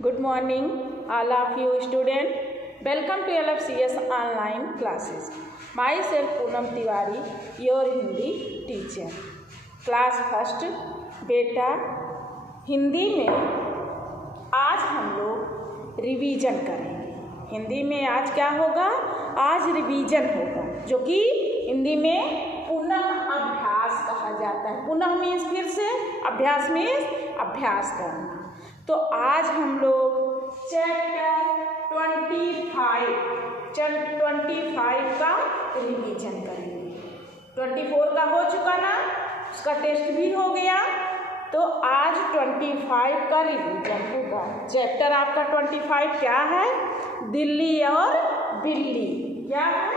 Good morning, all of you students. Welcome to LFCS online classes. Myself Poonam Tiwari, your Hindi teacher. Class first. बेटा हिंदी में आज हम लोग revision करेंगे। हिंदी में आज क्या होगा? आज रिवीजन होगा, जो कि हिंदी में पुनः अभ्यास कहा जाता है। पुनः मीन्स फिर से, अभ्यास मीन्स अभ्यास करना। तो आज हम लोग चैप्टर 25 का रिवीजन करेंगे। 24 का हो चुका ना, उसका टेस्ट भी हो गया, तो आज 25 का रिवीजन होगा। चैप्टर आपका 25 क्या है? दिल्ली और बिल्ली। क्या है?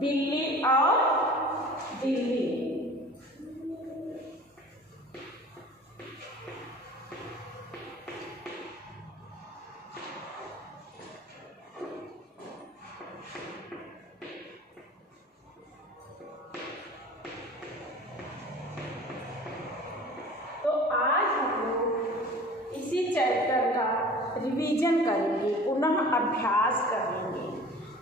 बिल्ली और दिल्ली। चैप्टर का रिवीजन करेंगे, पुनः अभ्यास करेंगे।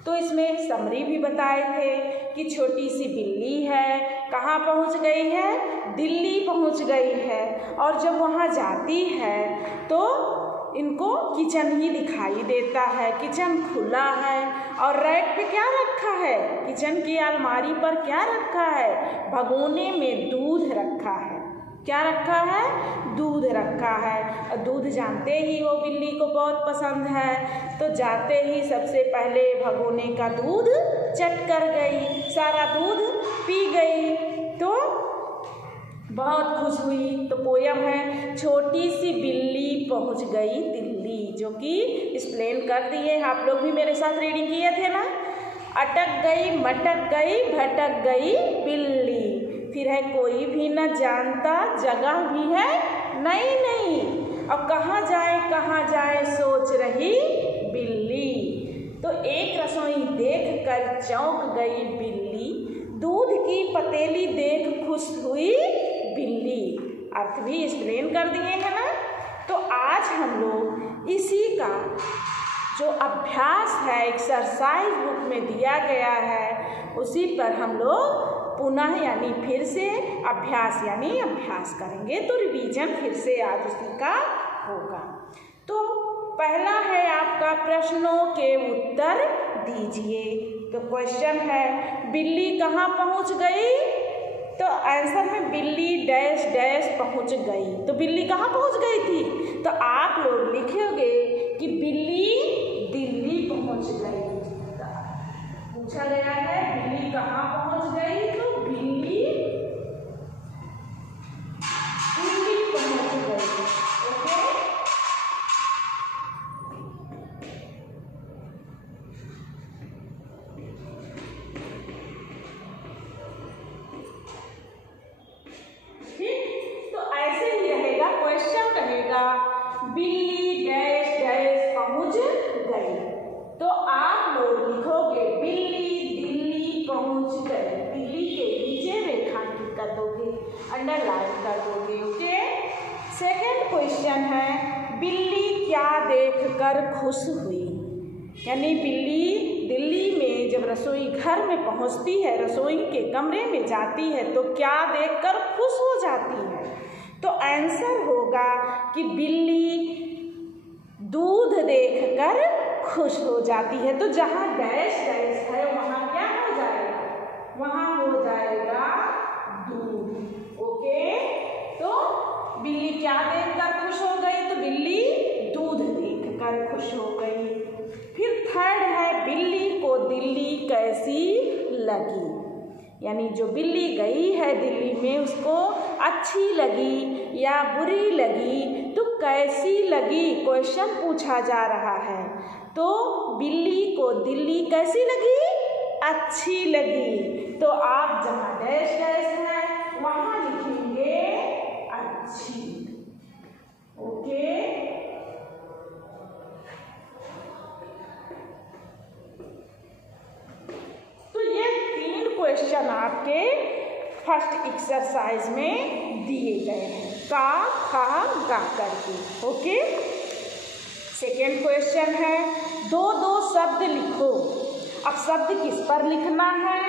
तो इसमें समरी भी बताए थे कि छोटी सी बिल्ली है, कहाँ पहुँच गई है? दिल्ली पहुँच गई है। और जब वहाँ जाती है तो इनको किचन ही दिखाई देता है। किचन खुला है और रैक पे क्या रखा है? किचन की अलमारी पर क्या रखा है? भगोने में दूध रखा है। क्या रखा है? दूध रखा है। और दूध जानते ही वो बिल्ली को बहुत पसंद है, तो जाते ही सबसे पहले भगोने का दूध चट कर गई, सारा दूध पी गई, तो बहुत खुश हुई। तो पोयम है छोटी सी बिल्ली पहुंच गई दिल्ली, जो कि एक्सप्लेन कर दिए। आप लोग भी मेरे साथ रीडिंग किए थे ना। अटक गई, मटक गई, भटक गई बिल्ली। फिर है कोई भी न जानता, जगह भी है नहीं। अब कहाँ जाए सोच रही बिल्ली। तो एक रसोई देख कर चौंक गई बिल्ली, दूध की पतीली देख खुश हुई बिल्ली। अर्थ भी एक्सप्लेन कर दिए हैं ना। तो आज हम लोग इसी का जो अभ्यास है, एक्सरसाइज बुक में दिया गया है, उसी पर हम लोग पुनः यानी फिर से अभ्यास करेंगे। तो रिवीजन फिर से आज उसी का होगा। तो पहला है आपका प्रश्नों के उत्तर दीजिए। तो क्वेश्चन है बिल्ली कहाँ पहुँच गई? तो आंसर में बिल्ली डैश डैश पहुँच गई। तो बिल्ली कहाँ पहुँच गई थी? तो आप लोग लिखोगे कि बिल्ली दिल्ली पहुँच गई। पूछा गया है बिल्ली कहाँ पहुँच गई? तो बिल्ली दिल्ली पहुँच गई। ओके, ठीक। तो ऐसे ही रहेगा, क्वेश्चन रहेगा बिल्ली डैश डैश पहुँच गई। तो आप लोग लिखोगे बिल्ली दिल्ली पहुँच गई। दिल्ली के नीचे रेखांकित कर दोगे, अंडरलाइन कर दोगे। ओके। सेकंड क्वेश्चन है बिल्ली क्या देखकर खुश हुई? यानी बिल्ली दिल्ली में जब रसोई घर में पहुँचती है, रसोई के कमरे में जाती है, तो क्या देखकर खुश हो जाती है? तो आंसर होगा कि बिल्ली दूध देखकर खुश हो जाती है। तो जहाँ डैश डैश है वहाँ क्या हो जाएगा? वहाँ हो जाएगा दूध। ओके। तो बिल्ली क्या देखकर खुश हो गई? तो बिल्ली दूध देखकर खुश हो गई। फिर थर्ड है बिल्ली को दिल्ली कैसी लगी? यानी जो बिल्ली गई है दिल्ली में, उसको अच्छी लगी या बुरी लगी? तो कैसी लगी क्वेश्चन पूछा जा रहा है। तो बिल्ली को दिल्ली कैसी लगी? अच्छी लगी। तो आप जहाँ डैश डैश है वहाँ लिखेंगे अच्छी। ओके। तो ये 3 क्वेश्चन आपके फर्स्ट एक्सरसाइज में दिए गए हैं। का खा गा करके। ओके, सेकेंड क्वेश्चन है, दो दो शब्द लिखो। अब शब्द किस पर लिखना है,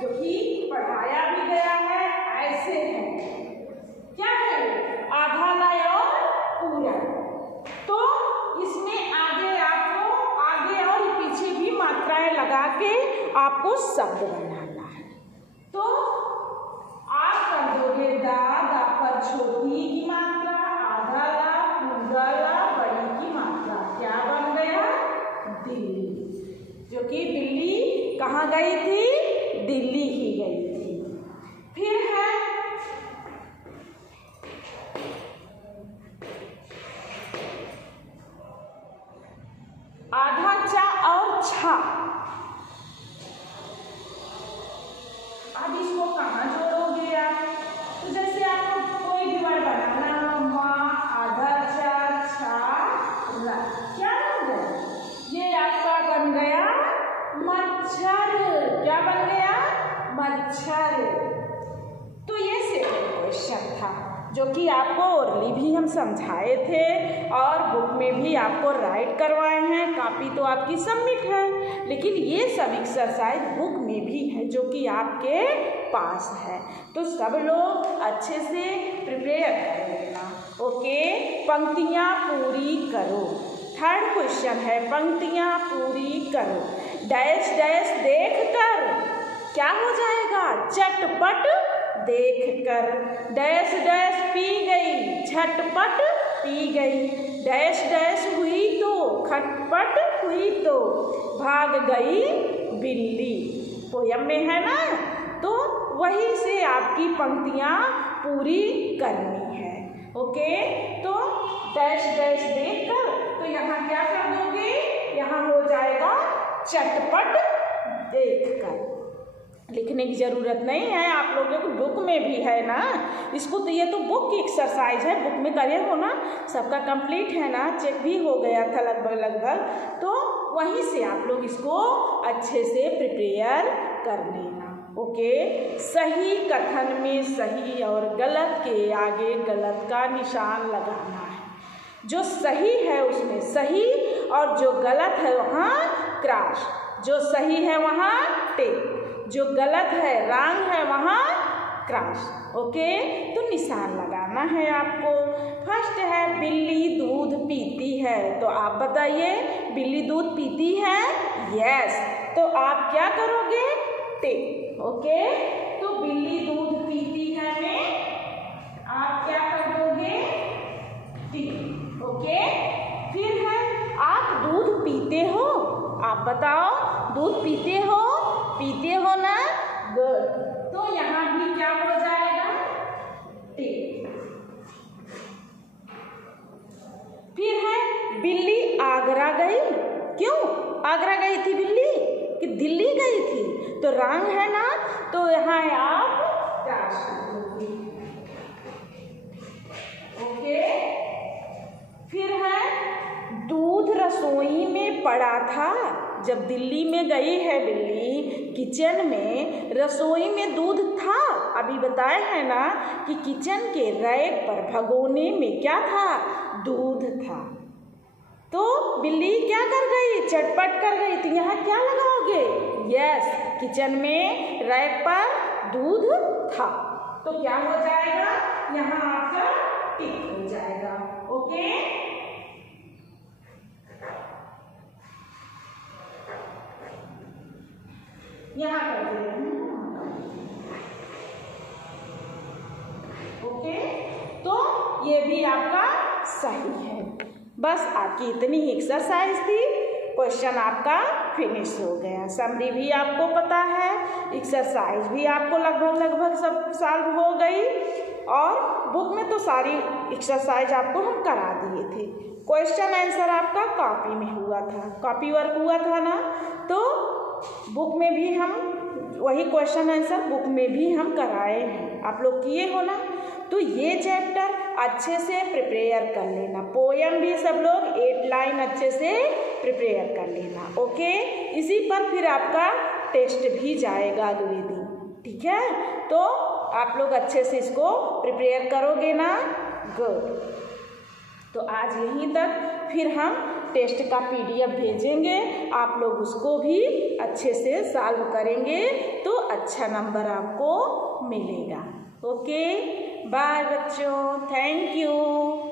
जो कि पढ़ाया भी गया है, ऐसे है, क्या है, आधा लय और पूरक। तो इसमें आगे आपको आगे और पीछे भी मात्राएं लगा के आपको शब्द बनाना है। तो आप कर दोगे दा पर छोटी की मात्रा, आधा ला, पूरा ला, बड़ी की मात्रा, क्या बन गया, दिल्ली। जो कि बिल्ली कहाँ गई थी, दिल्ली ही गई थी। फिर है आधा चा और छा। अब इसको कहाँ जोड़ोगे आप, तो जैसे आपको कोई भी वर्ड बनाना हो, माँ, आधा चा, छा, रा, क्या बन गया, ये आपका बन गया मच्छर। क्या बन गया, मच्छर। तो ये सेकंड क्वेश्चन था, जो कि आपको ओरली भी हम समझाए थे और बुक में भी आपको राइट करवाए हैं। कॉपी तो आपकी सबमिट है, लेकिन ये सब एक्सरसाइज बुक में भी है, जो कि आपके पास है। तो सब लोग अच्छे से प्रिपेयर कर लेना। ओके, पंक्तियाँ पूरी करो। थर्ड क्वेश्चन है, पंक्तियाँ पूरी करो। डैश डैश देख कर क्या हो जाएगा, चटपट देख कर। डैश डैश पी गई, झटपट पी गई। डैश डैश हुई तो, खटपट हुई तो। भाग गई बिल्ली, पोयम में है ना, तो वही से आपकी पंक्तियाँ पूरी करनी है। ओके, तो डैश डैश देख कर, तो यहाँ क्या कर दोगे, यहाँ हो जाएगा चटपट देख कर। लिखने की ज़रूरत नहीं है, आप लोगों को बुक में भी है ना इसको, तो ये तो बुक की एक्सरसाइज है, बुक में करे हो ना, सबका कंप्लीट है ना, चेक भी हो गया था लगभग, तो वहीं से आप लोग इसको अच्छे से प्रिपेयर कर लेना। ओके, सही कथन में सही और गलत के आगे गलत का निशान लगाना है। जो सही है उसमें सही, और जो गलत है वहाँ क्रॉस, जो सही है वहाँ टिक, जो गलत है रॉन्ग है वहाँ क्रॉस। ओके, तो निशान लगाना है आपको। फर्स्ट है, बिल्ली दूध पीती है, तो आप बताइए बिल्ली दूध पीती है, यस, तो आप क्या करोगे, टिक। ओके, तो बिल्ली दूध पीती है में आप क्या कर दोगे, टिक। ओके, फिर है, आप दूध पीते हो, आप बताओ दूध पीते हो, पीते हो ना, गुड, तो यहाँ भी क्या हो जाएगा, टिक। फिर है, बिल्ली आगरा गई, क्यों आगरा गई थी बिल्ली, कि दिल्ली गई थी, तो रॉन्ग है ना, तो यहाँ आप क्रॉस कर दोगे। ओके, फिर है, दूध रसोई में पड़ा था, जब दिल्ली में गई है बिल्ली, किचन में रसोई में दूध था, अभी बताया है ना कि किचन के रैक पर भगोने में क्या था, दूध था, तो बिल्ली क्या कर गई, चटपट कर गई, तो यहाँ क्या लगाओगे, यस, किचन में रैक पर दूध था, तो क्या हो जाएगा, यहाँ आपका टिक हो जाएगा। ओके, यहाँ कर दें। ओके, तो ये भी आपका सही है। बस आपकी इतनी ही एक्सरसाइज थी, क्वेश्चन आपका फिनिश हो गया। समरी भी आपको पता है, एक्सरसाइज भी आपको लगभग सब सॉल्व हो गई, और बुक में तो सारी एक्सरसाइज आपको हम करा दिए थे। क्वेश्चन आंसर आपका कॉपी में हुआ था, कॉपी वर्क हुआ था ना, तो बुक में भी हम वही क्वेश्चन आंसर बुक में भी हम कराए हैं, आप लोग किए हो ना, तो ये चैप्टर अच्छे से प्रिपेयर कर लेना। पोयम भी सब लोग 8 लाइन अच्छे से प्रिपेयर कर लेना। ओके, इसी पर फिर आपका टेस्ट भी जाएगा अगले दिन, ठीक है, तो आप लोग अच्छे से इसको प्रिपेयर करोगे ना, गुड। तो आज यहीं तक, फिर हम टेस्ट का PDF भेजेंगे, आप लोग उसको भी अच्छे से सॉल्व करेंगे तो अच्छा नंबर आपको मिलेगा। ओके, बाय बच्चों, थैंक यू।